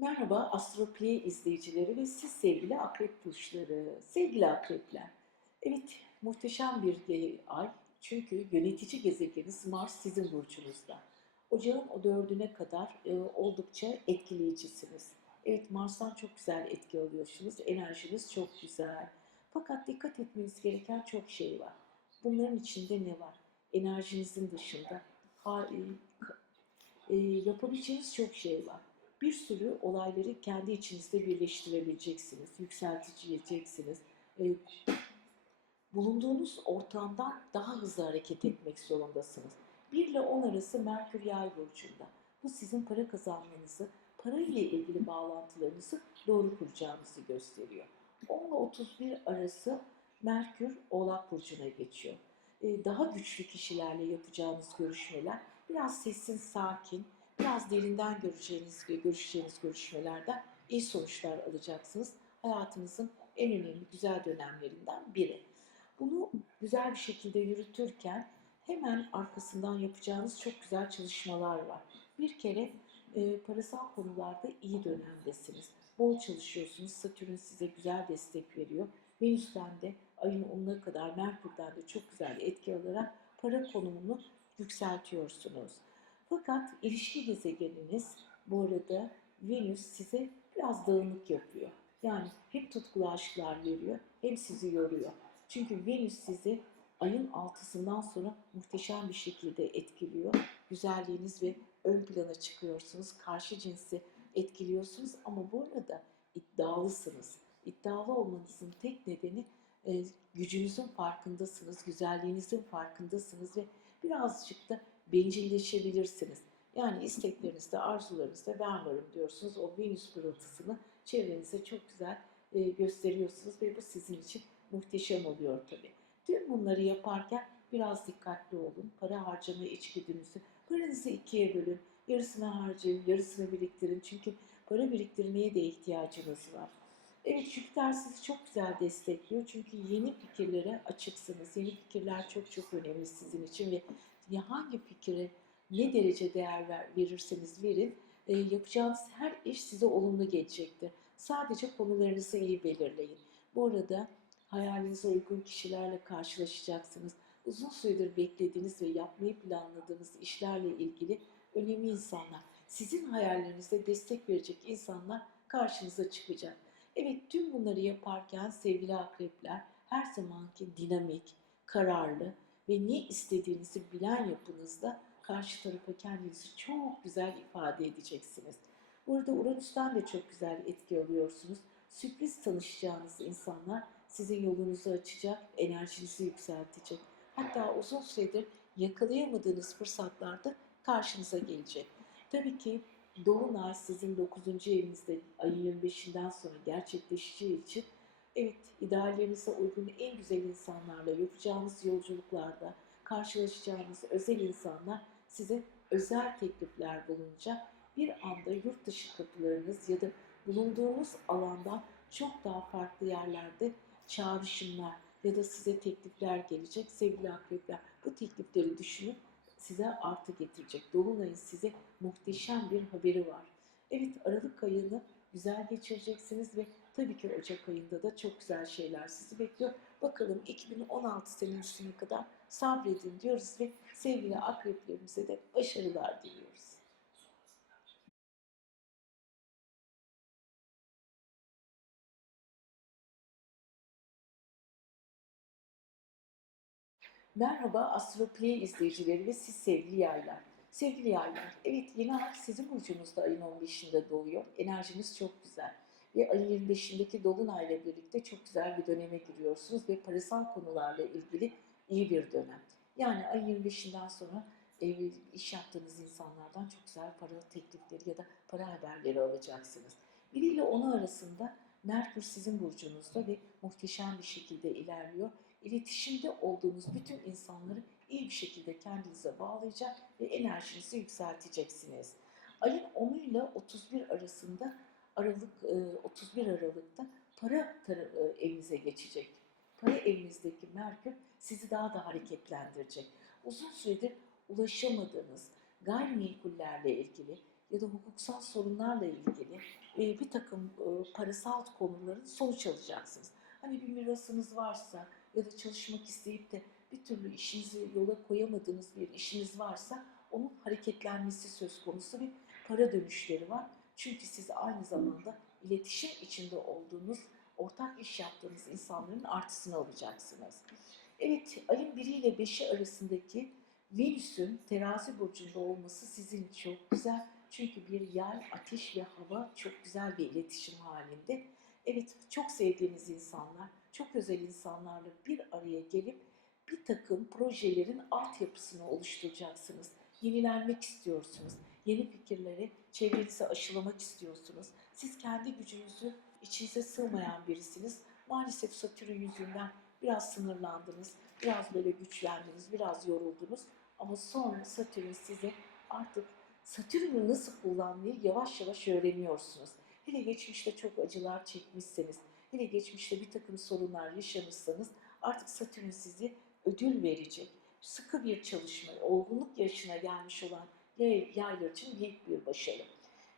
Merhaba Astroplay izleyicileri ve siz sevgili akrep burçları, sevgili akrepler. Evet, muhteşem bir ay çünkü yönetici gezegeniniz Mars sizin burcunuzda. Ocağın o dördüne kadar e, oldukça etkileyicisiniz. Evet, Mars'tan çok güzel etki alıyorsunuz, enerjiniz çok güzel. Fakat dikkat etmeniz gereken çok şey var. Bunların içinde ne var? Enerjinizin dışında ha- e, e, yapabileceğiniz çok şey var bir sürü olayları kendi içinizde birleştirebileceksiniz, yükselteceksiniz. E, bulunduğunuz ortamdan daha hızlı hareket etmek zorundasınız. 1 ile 10 arası Merkür Yay burcunda. Bu sizin para kazanmanızı, para ile ilgili bağlantılarınızı doğru kuracağınızı gösteriyor. 10 ile 31 arası Merkür Oğlak burcuna geçiyor. E, daha güçlü kişilerle yapacağınız görüşmeler biraz sessiz, sakin, biraz derinden göreceğiniz görüşeceğiniz görüşmelerden iyi sonuçlar alacaksınız. Hayatınızın en önemli güzel dönemlerinden biri. Bunu güzel bir şekilde yürütürken hemen arkasından yapacağınız çok güzel çalışmalar var. Bir kere e, parasal konularda iyi dönemdesiniz. Bol çalışıyorsunuz. Satürn size güzel destek veriyor. Venüs'ten de ayın 10'una kadar Merkür'den de çok güzel etki alarak para konumunu yükseltiyorsunuz. Fakat ilişki gezegeniniz bu arada Venüs size biraz dağınık yapıyor. Yani hem tutkulu aşklar veriyor hem sizi yoruyor. Çünkü Venüs sizi ayın altısından sonra muhteşem bir şekilde etkiliyor. Güzelliğiniz ve ön plana çıkıyorsunuz. Karşı cinsi etkiliyorsunuz ama bu arada iddialısınız. İddialı olmanızın tek nedeni e, gücünüzün farkındasınız, güzelliğinizin farkındasınız ve birazcık da bencilleşebilirsiniz. Yani isteklerinizde, arzularınızda ben varım diyorsunuz. O Venüs pırıltısını çevrenize çok güzel e, gösteriyorsunuz ve bu sizin için muhteşem oluyor tabii. Tüm bunları yaparken biraz dikkatli olun. Para harcama içgüdünüzü, paranızı ikiye bölün. Yarısını harcayın, yarısını biriktirin. Çünkü para biriktirmeye de ihtiyacınız var. Evet Jüpiter sizi çok güzel destekliyor. Çünkü yeni fikirlere açıksınız. Yeni fikirler çok çok önemli sizin için ve hangi fikre ne derece değer ver, verirseniz verin, e, yapacağınız her iş size olumlu gelecektir. Sadece konularınızı iyi belirleyin. Bu arada hayalinize uygun kişilerle karşılaşacaksınız. Uzun süredir beklediğiniz ve yapmayı planladığınız işlerle ilgili önemli insanlar, sizin hayallerinize destek verecek insanlar karşınıza çıkacak. Evet tüm bunları yaparken sevgili akrepler her zamanki dinamik, kararlı ve ne istediğinizi bilen yapınızda karşı tarafa kendinizi çok güzel ifade edeceksiniz. Burada Uranüs'ten de çok güzel etki alıyorsunuz. Sürpriz tanışacağınız insanlar sizin yolunuzu açacak, enerjinizi yükseltecek. Hatta uzun süredir yakalayamadığınız fırsatlarda karşınıza gelecek. Tabii ki Dolunay sizin 9. evinizde ayın 25'inden sonra gerçekleşeceği için evet ideallerinize uygun en güzel insanlarla yapacağınız yolculuklarda karşılaşacağınız özel insanlar size özel teklifler bulunca bir anda yurt dışı kapılarınız ya da bulunduğunuz alandan çok daha farklı yerlerde çağrışımlar ya da size teklifler gelecek sevgili akrepler. Bu teklifleri düşünün size artı getirecek. Dolunay'ın size muhteşem bir haberi var. Evet Aralık ayını güzel geçireceksiniz ve tabii ki Ocak ayında da çok güzel şeyler sizi bekliyor. Bakalım 2016 senesine kadar sabredin diyoruz ve sevgili akreplerimize de başarılar diliyoruz. Merhaba Astroplay izleyicileri ve siz sevgili yaylar. Sevgili yaylar, evet yeni ay sizin burcunuzda ayın 15'inde doğuyor. Enerjiniz çok güzel. Ve ayın 25'indeki Dolunay'la birlikte çok güzel bir döneme giriyorsunuz ve parasal konularla ilgili iyi bir dönem. Yani ayın 25'inden sonra ev, iş yaptığınız insanlardan çok güzel para teklifleri ya da para haberleri alacaksınız. 1 ile 10 arasında Merkür sizin burcunuzda ve muhteşem bir şekilde ilerliyor iletişimde olduğunuz bütün insanları iyi bir şekilde kendinize bağlayacak ve enerjinizi yükselteceksiniz. Ayın 10 ile 31 arasında Aralık 31 Aralık'ta para evinize geçecek. Para evinizdeki Merkür sizi daha da hareketlendirecek. Uzun süredir ulaşamadığınız gayrimenkullerle ilgili ya da hukuksal sorunlarla ilgili e, bir takım e, parasal konuların sonuç alacaksınız. Hani bir mirasınız varsa ya da çalışmak isteyip de bir türlü işinizi yola koyamadığınız bir işiniz varsa onun hareketlenmesi söz konusu bir para dönüşleri var. Çünkü siz aynı zamanda iletişim içinde olduğunuz, ortak iş yaptığınız insanların artısını alacaksınız. Evet, ayın 1 ile 5'i arasındaki Venüs'ün terazi burcunda olması sizin çok güzel. Çünkü bir yay, ateş ve hava çok güzel bir iletişim halinde. Evet, çok sevdiğiniz insanlar, çok özel insanlarla bir araya gelip bir takım projelerin altyapısını oluşturacaksınız. Yenilenmek istiyorsunuz. Yeni fikirleri çevrenize aşılamak istiyorsunuz. Siz kendi gücünüzü içinize sığmayan birisiniz. Maalesef Satürn yüzünden biraz sınırlandınız, biraz böyle güçlendiniz, biraz yoruldunuz. Ama sonra Satürn size artık Satürn'ü nasıl kullanmayı yavaş yavaş öğreniyorsunuz. Hele geçmişte çok acılar çekmişseniz, hele geçmişte bir takım sorunlar yaşamışsanız artık Satürn sizi ödül verecek. Sıkı bir çalışma, olgunluk yaşına gelmiş olan yay- yaylar için büyük bir başarı.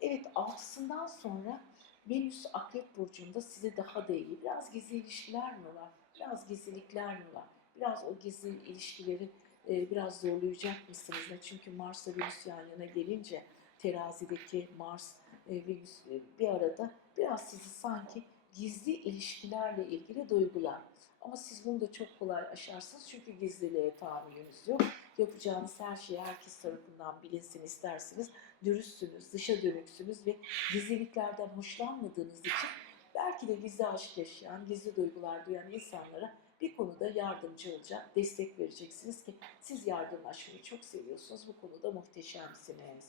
Evet altısından sonra Venüs Akrep Burcu'nda size daha da iyi. Biraz gizli ilişkiler mi var? Biraz gizlilikler mi var? Biraz o gizli ilişkileri e, biraz zorlayacak mısınız? Ne? Çünkü Mars'la Venüs yan yana gelince terazideki Mars e, Venüs e, bir arada biraz sizi sanki gizli ilişkilerle ilgili duygular. Ama siz bunu da çok kolay aşarsınız çünkü gizliliğe tahammülünüz yok. Yapacağınız her şeyi herkes tarafından bilinsin istersiniz. Dürüstsünüz, dışa dönüksünüz ve gizliliklerden hoşlanmadığınız için belki de gizli aşk yaşayan, gizli duygular duyan insanlara bir konuda yardımcı olacak, destek vereceksiniz ki siz yardımlaşmayı çok seviyorsunuz. Bu konuda muhteşemsiniz.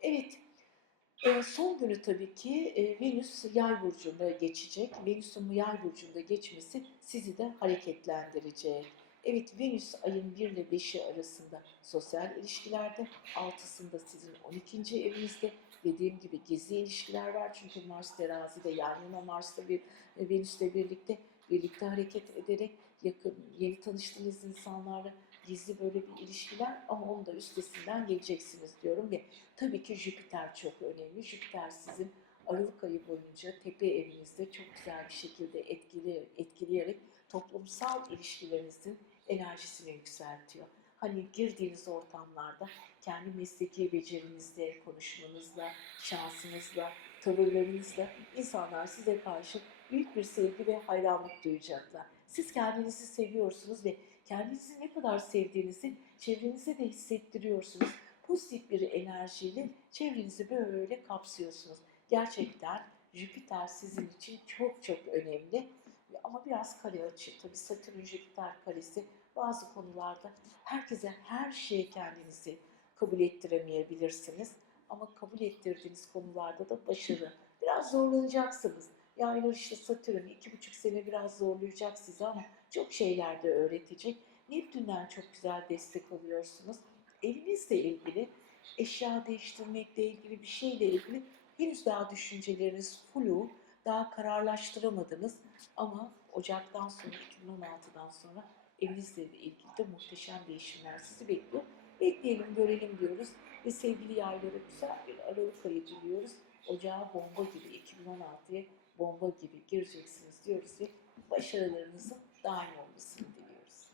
Evet, son günü tabii ki Venüs yay burcunda geçecek. Venüs'ün yay burcunda geçmesi sizi de hareketlendirecek. Evet Venüs ayın 1 ile 5'i arasında sosyal ilişkilerde, altısında sizin 12. evinizde. Dediğim gibi gizli ilişkiler var çünkü Mars terazide yan yana Mars'ta bir Venüs'le birlikte birlikte hareket ederek yakın yeni tanıştığınız insanlarla gizli böyle bir ilişkiler ama onun da üstesinden geleceksiniz diyorum ve tabii ki Jüpiter çok önemli. Jüpiter sizin Aralık ayı boyunca tepe evinizde çok güzel bir şekilde etkili, etkileyerek toplumsal ilişkilerinizin enerjisini yükseltiyor. Hani girdiğiniz ortamlarda kendi mesleki becerinizle, konuşmanızla, şansınızla, tavırlarınızla insanlar size karşı büyük bir sevgi ve hayranlık duyacaklar. Siz kendinizi seviyorsunuz ve kendinizi ne kadar sevdiğinizi çevrenize de hissettiriyorsunuz. Pozitif bir enerjiyle çevrenizi böyle kapsıyorsunuz. Gerçekten Jüpiter sizin için çok çok önemli. Ama biraz kare açı. Tabii Satürn Jüpiter karesi bazı konularda herkese her şeye kendinizi kabul ettiremeyebilirsiniz. Ama kabul ettirdiğiniz konularda da başarı. Biraz zorlanacaksınız. Yaylar işte Satürn iki buçuk sene biraz zorlayacak sizi ama çok şeyler de öğretecek. Neptün'den çok güzel destek alıyorsunuz. Evinizle ilgili, eşya değiştirmekle ilgili bir şeyle ilgili henüz daha düşünceleriniz flu, daha kararlaştıramadınız. Ama Ocak'tan sonra, 2016'dan sonra evinizle ilgili de muhteşem değişimler sizi bekliyor. Bekleyelim, görelim diyoruz ve sevgili yaylara güzel bir Aralık ayı diliyoruz. Ocağa bomba gibi, 2016'ya bomba gibi gireceksiniz diyoruz ve başarılarınızın daim olmasını diliyoruz.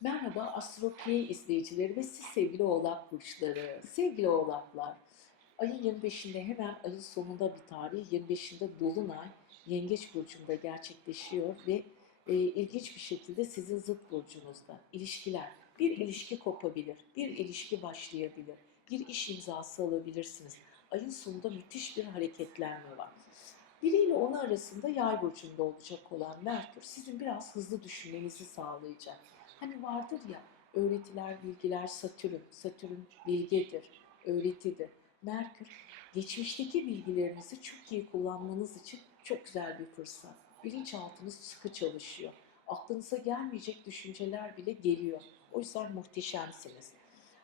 Merhaba Astropiye izleyicileri ve siz sevgili oğlak burçları. Sevgili oğlaklar, ayın 25'inde hemen ayın sonunda bir tarih, 25'inde Dolunay Yengeç Burcu'nda gerçekleşiyor ve e, ilginç bir şekilde sizin zıt burcunuzda ilişkiler, bir ilişki kopabilir, bir ilişki başlayabilir, bir iş imzası alabilirsiniz. Ayın sonunda müthiş bir hareketlenme var. Biriyle onu arasında yay burcunda olacak olan Merkür sizin biraz hızlı düşünmenizi sağlayacak. Hani vardır ya öğretiler, bilgiler Satürn, Satürn bilgedir, öğretidir. Merkür geçmişteki bilgilerinizi çok iyi kullanmanız için çok güzel bir fırsat. Bilinçaltınız sıkı çalışıyor. Aklınıza gelmeyecek düşünceler bile geliyor. O yüzden muhteşemsiniz.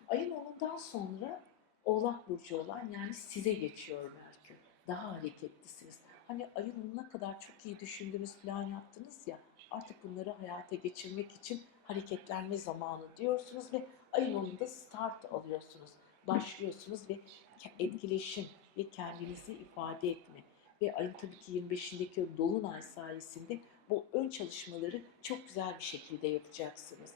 Ayın 10'undan sonra Oğlak Burcu olan yani size geçiyor Merkür. Daha hareketlisiniz. Hani ayın 10'una kadar çok iyi düşündünüz, plan yaptınız ya Artık bunları hayata geçirmek için hareketlenme zamanı diyorsunuz ve ayın onunda start alıyorsunuz. Başlıyorsunuz ve etkileşim ve kendinizi ifade etme ve ayın tabii ki 25'indeki o dolunay sayesinde bu ön çalışmaları çok güzel bir şekilde yapacaksınız.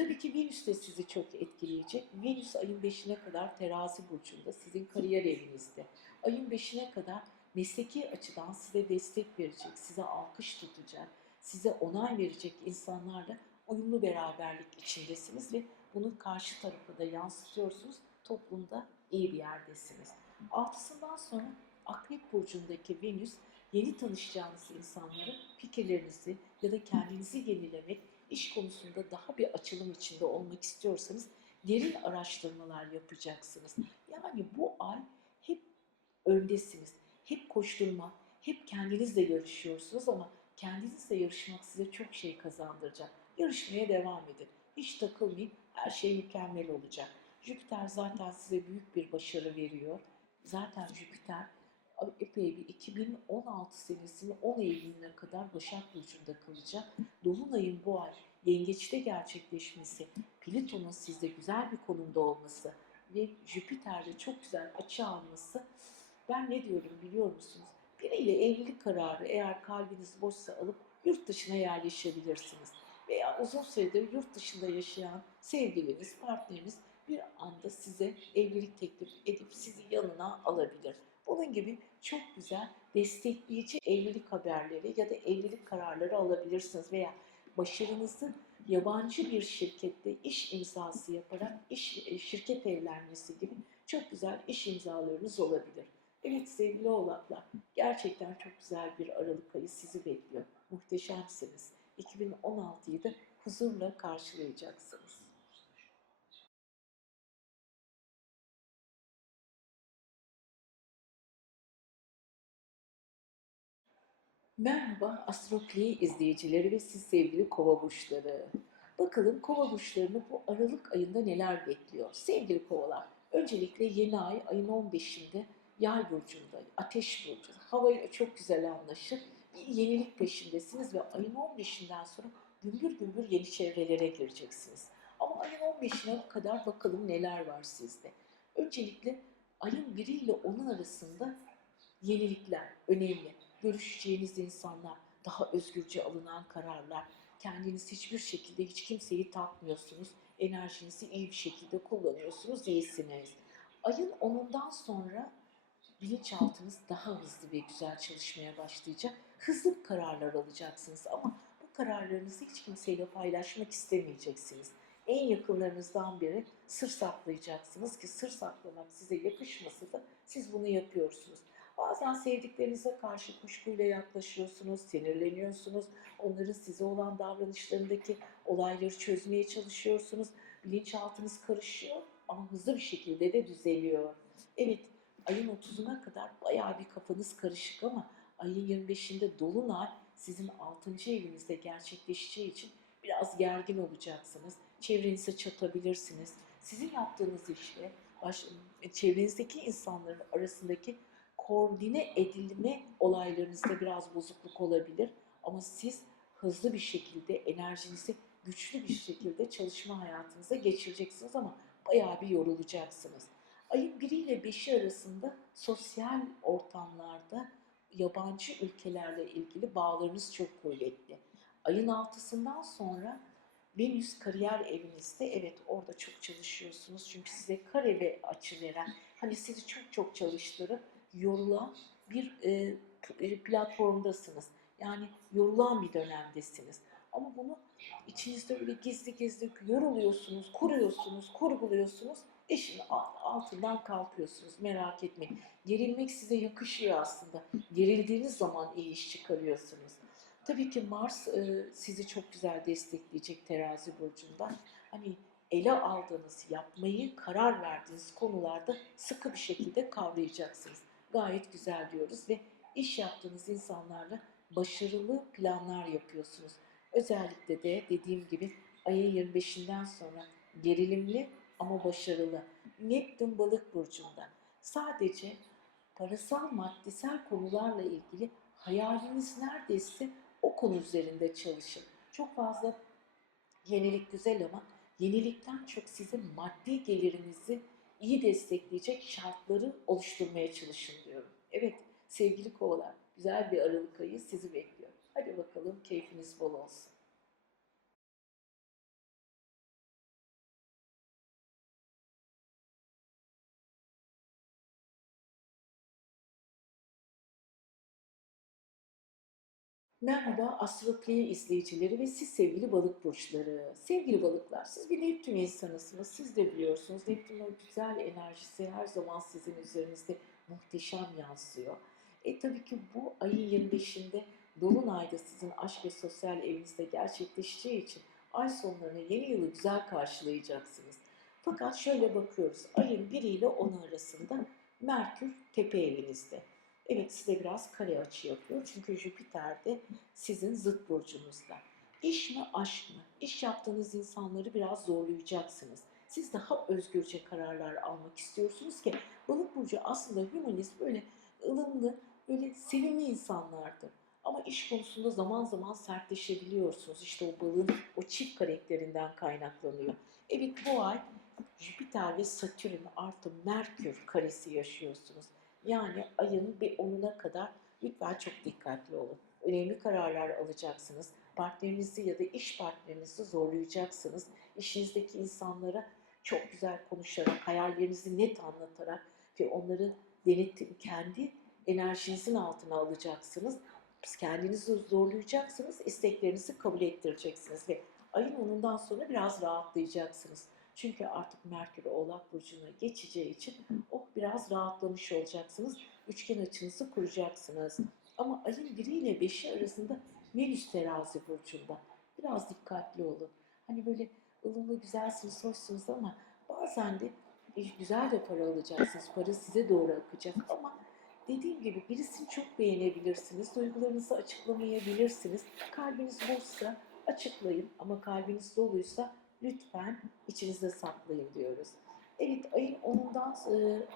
Tabii ki Venüs de sizi çok etkileyecek. Venüs ayın 5'ine kadar terazi burcunda, sizin kariyer evinizde. Ayın 5'ine kadar mesleki açıdan size destek verecek, size alkış tutacak, size onay verecek insanlarla uyumlu beraberlik içindesiniz ve bunu karşı tarafa da yansıtıyorsunuz. Toplumda iyi bir yerdesiniz. Altısından sonra Akrep Burcu'ndaki Venüs yeni tanışacağınız insanların fikirlerinizi ya da kendinizi yenilemek, iş konusunda daha bir açılım içinde olmak istiyorsanız derin araştırmalar yapacaksınız. Yani bu ay hep öndesiniz. Hep koşturma, hep kendinizle yarışıyorsunuz ama kendinizle yarışmak size çok şey kazandıracak. Yarışmaya devam edin. Hiç takılmayın. Her şey mükemmel olacak. Jüpiter zaten size büyük bir başarı veriyor. Zaten Jüpiter epey bir 2016 senesinin 10 Eylül'üne kadar Başak Burcu'nda kalacak. Dolunay'ın bu ay yengeçte gerçekleşmesi, Plüton'un sizde güzel bir konumda olması ve Jüpiter'de çok güzel açı alması ben ne diyorum biliyor musunuz? Biriyle evlilik kararı eğer kalbiniz boşsa alıp yurt dışına yerleşebilirsiniz. Veya uzun süredir yurt dışında yaşayan sevgiliniz, partneriniz bir anda size evlilik teklif edip sizi yanına alabilir. Bunun gibi çok güzel destekleyici evlilik haberleri ya da evlilik kararları alabilirsiniz veya başarınızı yabancı bir şirkette iş imzası yaparak iş e, şirket evlenmesi gibi çok güzel iş imzalarınız olabilir. Evet sevgili oğlaklar, gerçekten çok güzel bir Aralık ayı sizi bekliyor. Muhteşemsiniz. 2016'yı da huzurla karşılayacaksınız. Merhaba Astrokli izleyicileri ve siz sevgili kova burçları. Bakalım kova burçlarını bu Aralık ayında neler bekliyor? Sevgili kovalar, öncelikle yeni ay ayın 15'inde yay burcunda, ateş burcu, havayla çok güzel anlaşır. Bir yenilik peşindesiniz ve ayın 15'inden sonra gümbür gümbür yeni çevrelere gireceksiniz. Ama ayın 15'ine kadar bakalım neler var sizde. Öncelikle ayın 1 ile 10'un arasında yenilikler önemli. Görüşeceğiniz insanlar, daha özgürce alınan kararlar, kendiniz hiçbir şekilde hiç kimseyi takmıyorsunuz, enerjinizi iyi bir şekilde kullanıyorsunuz, iyisiniz. Ayın 10'undan sonra bilinçaltınız daha hızlı ve güzel çalışmaya başlayacak. Hızlı kararlar alacaksınız ama bu kararlarınızı hiç kimseyle paylaşmak istemeyeceksiniz. En yakınlarınızdan biri sır saklayacaksınız ki sır saklamak size yakışmasa da siz bunu yapıyorsunuz. Bazen sevdiklerinize karşı kuşkuyla yaklaşıyorsunuz, sinirleniyorsunuz. Onların size olan davranışlarındaki olayları çözmeye çalışıyorsunuz. Bilinçaltınız karışıyor ama hızlı bir şekilde de düzeliyor. Evet, ayın 30'una kadar bayağı bir kafanız karışık ama ayın 25'inde Dolunay sizin 6. evinizde gerçekleşeceği için biraz gergin olacaksınız. Çevrenize çatabilirsiniz. Sizin yaptığınız işle baş, çevrenizdeki insanların arasındaki koordine edilme olaylarınızda biraz bozukluk olabilir. Ama siz hızlı bir şekilde enerjinizi güçlü bir şekilde çalışma hayatınıza geçireceksiniz ama bayağı bir yorulacaksınız. Ayın 1 ile 5'i arasında sosyal ortamlarda yabancı ülkelerle ilgili bağlarınız çok kuvvetli. Ayın 6'sından sonra Venüs kariyer evinizde evet orada çok çalışıyorsunuz çünkü size kare ve açı veren hani sizi çok çok çalıştırıp yorulan bir e, p- platformdasınız. Yani yorulan bir dönemdesiniz. Ama bunu içinizde öyle gizli gizli yoruluyorsunuz, kuruyorsunuz, kurguluyorsunuz. İşin a- altından kalkıyorsunuz. Merak etmeyin. Gerilmek size yakışıyor aslında. Gerildiğiniz zaman iyi iş çıkarıyorsunuz. Tabii ki Mars e, sizi çok güzel destekleyecek terazi burcundan. Hani ele aldığınız, yapmayı karar verdiğiniz konularda sıkı bir şekilde kavrayacaksınız. Gayet güzel diyoruz ve iş yaptığınız insanlarla başarılı planlar yapıyorsunuz. Özellikle de dediğim gibi ayın 25'inden sonra gerilimli ama başarılı. Neptün balık burcunda. Sadece parasal maddesel konularla ilgili hayaliniz neredeyse o konu üzerinde çalışın. Çok fazla yenilik güzel ama yenilikten çok sizin maddi gelirinizi iyi destekleyecek şartları oluşturmaya çalışın diyorum. Evet sevgili kovalar güzel bir Aralık ayı sizi bekliyor. Hadi bakalım keyfiniz bol olsun. Merhaba Astroplay izleyicileri ve siz sevgili balık burçları. Sevgili balıklar, siz bir Neptün insanısınız. Siz de biliyorsunuz Neptün'ün güzel enerjisi her zaman sizin üzerinizde muhteşem yansıyor. E tabii ki bu ayın 25'inde Dolunay'da sizin aşk ve sosyal evinizde gerçekleşeceği için ay sonlarını yeni yılı güzel karşılayacaksınız. Fakat şöyle bakıyoruz, ayın 1 ile 10 arasında Merkür tepe evinizde. Evet size biraz kare açı yapıyor. Çünkü Jüpiter de sizin zıt burcunuzda. İş mi aşk mı? İş yaptığınız insanları biraz zorlayacaksınız. Siz daha özgürce kararlar almak istiyorsunuz ki balık burcu aslında hümanist böyle ılımlı, böyle sevimli insanlardır. Ama iş konusunda zaman zaman sertleşebiliyorsunuz. İşte o balığın o çift karakterinden kaynaklanıyor. Evet bu ay Jüpiter ve Satürn artı Merkür karesi yaşıyorsunuz. Yani ayın bir onuna kadar lütfen çok dikkatli olun. Önemli kararlar alacaksınız. Partnerinizi ya da iş partnerinizi zorlayacaksınız. İşinizdeki insanlara çok güzel konuşarak, hayallerinizi net anlatarak ve onları denetim, kendi enerjinizin altına alacaksınız. Kendinizi zorlayacaksınız, isteklerinizi kabul ettireceksiniz ve ayın onundan sonra biraz rahatlayacaksınız. Çünkü artık Merkür Oğlak Burcu'na geçeceği için oh biraz rahatlamış olacaksınız. Üçgen açınızı kuracaksınız. Ama ayın 1 ile 5'i arasında Venüs terazi burcunda. Biraz dikkatli olun. Hani böyle ılımlı güzelsiniz, hoşsunuz ama bazen de güzel de para alacaksınız. Para size doğru akacak ama dediğim gibi birisini çok beğenebilirsiniz. Duygularınızı açıklamayabilirsiniz. Kalbiniz boşsa açıklayın ama kalbiniz doluysa lütfen içinizde saklayın diyoruz. Evet ayın 10'undan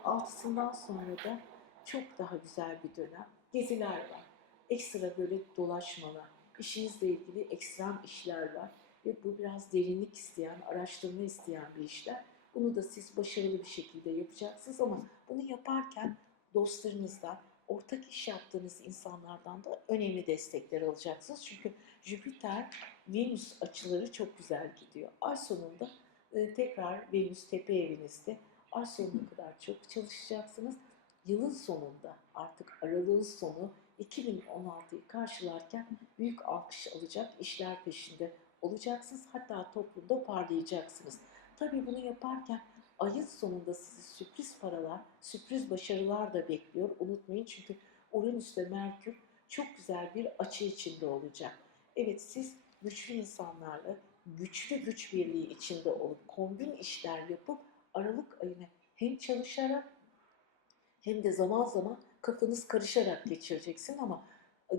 6'sından sonra da çok daha güzel bir dönem. Geziler var. Ekstra böyle dolaşmalar, işinizle ilgili ekstrem işler var. Ve bu biraz derinlik isteyen, araştırma isteyen bir işler. Bunu da siz başarılı bir şekilde yapacaksınız ama bunu yaparken dostlarınızdan, ortak iş yaptığınız insanlardan da önemli destekler alacaksınız. Çünkü Jüpiter, Venüs açıları çok güzel gidiyor. Ay sonunda e, tekrar Venüs tepe evinizde. Ay sonuna kadar çok çalışacaksınız. Yılın sonunda artık aralığın sonu 2016'yı karşılarken büyük alkış alacak işler peşinde olacaksınız. Hatta toplumda parlayacaksınız. Tabii bunu yaparken ayın sonunda sizi sürpriz paralar, sürpriz başarılar da bekliyor. Unutmayın çünkü Uranüs ve Merkür çok güzel bir açı içinde olacak. Evet siz güçlü insanlarla güçlü güç birliği içinde olup kombin işler yapıp Aralık ayını hem çalışarak hem de zaman zaman kafanız karışarak geçireceksin ama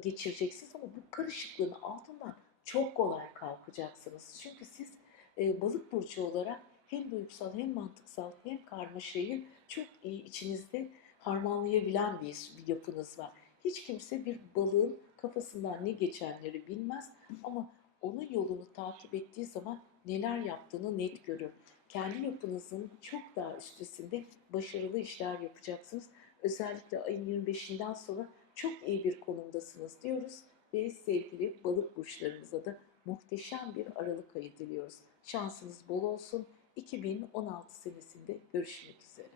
geçireceksiniz ama bu karışıklığın altından çok kolay kalkacaksınız. Çünkü siz e, balık burcu olarak hem duygusal hem mantıksal hem karmaşayı çok iyi içinizde harmanlayabilen bir, bir yapınız var. Hiç kimse bir balığın kafasından ne geçenleri bilmez ama onun yolunu takip ettiği zaman neler yaptığını net görür. Kendi yapınızın çok daha üstesinde başarılı işler yapacaksınız. Özellikle ayın 25'inden sonra çok iyi bir konumdasınız diyoruz ve sevgili balık burçlarımıza da muhteşem bir Aralık ayı diliyoruz. Şansınız bol olsun. 2016 senesinde görüşmek üzere.